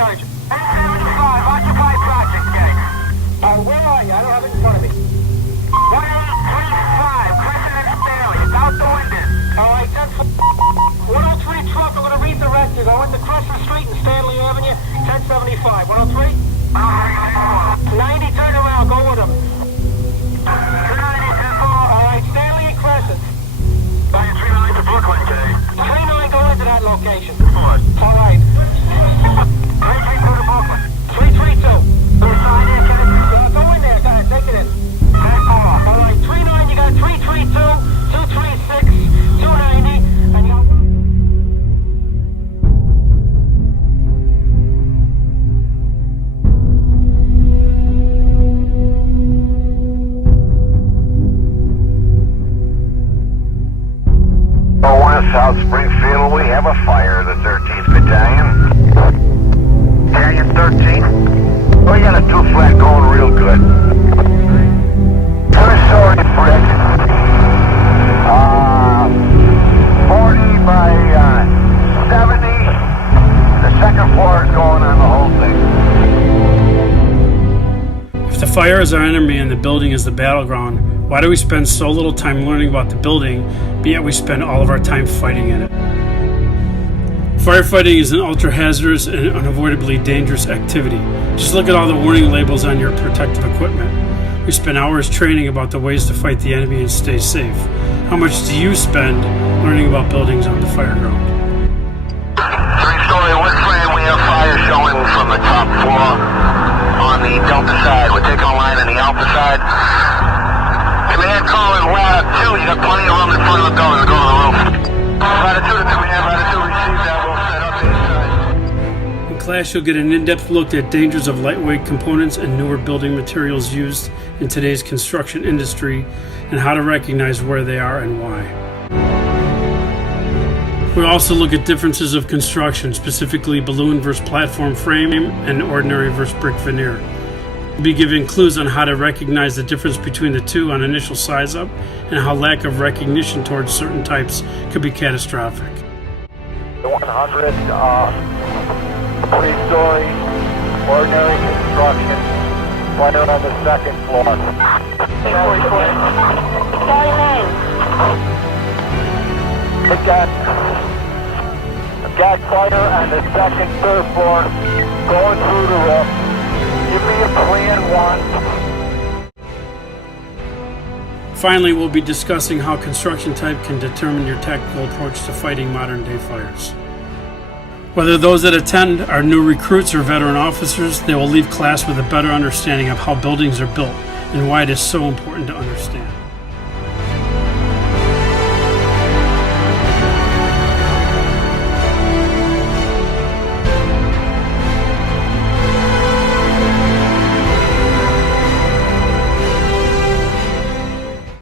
discharge. 875, occupied project gang. Where are you? I don't have it in front of me. 1835, Crescent and Stanley. It's out the window. All right, that's 103 truck. I'm going to redirect you. Go into Crescent Street and Stanley Avenue, 1075. 103? 90, turn around. Go with him. 290, 10 all right, Stanley and Crescent. 39 to Brooklyn, Jay. 39, go into that location. All right. 332 to Brooklyn. 332. Go in there, go ahead, take it in. All right, 39, you got 332, 236, 290, and you got... South Springfield, we have a fire, the 13th Battalion. Battalion 13. We got a 2-flat going real good. We're sorry, Fred. 40 by 70. The second floor is going on the whole thing. If the fire is our enemy and the building is the battleground, why do we spend so little time learning about the building, but yet we spend all of our time fighting in it? Firefighting is an ultra-hazardous and unavoidably dangerous activity. Just look at all the warning labels on your protective equipment. We spend hours training about the ways to fight the enemy and stay safe. How much do you spend learning about buildings on the fire ground? 3-story wood frame, we have fire showing from the top floor on the Delta side. We're taking a line on the Alpha side. Command calling ladder 2, you got plenty of room in front of the building to go on the roof. Ladder 2 to command, ladder 2 receive that, we'll set up inside. In class, you'll get an in-depth look at dangers of lightweight components and newer building materials used in today's construction industry and how to recognize where they are and why. We'll also look at differences of construction, specifically balloon versus platform frame and ordinary versus brick veneer. We'll be giving clues on how to recognize the difference between the two on initial size up and how lack of recognition towards certain types could be catastrophic. 100, 3-story, ordinary construction, right out on the second floor. Got fire on the second, third floor, going through the roof. Give me a plan 1. Finally, we'll be discussing how construction type can determine your tactical approach to fighting modern day fires. Whether those that attend are new recruits or veteran officers, they will leave class with a better understanding of how buildings are built and why it is so important to understand.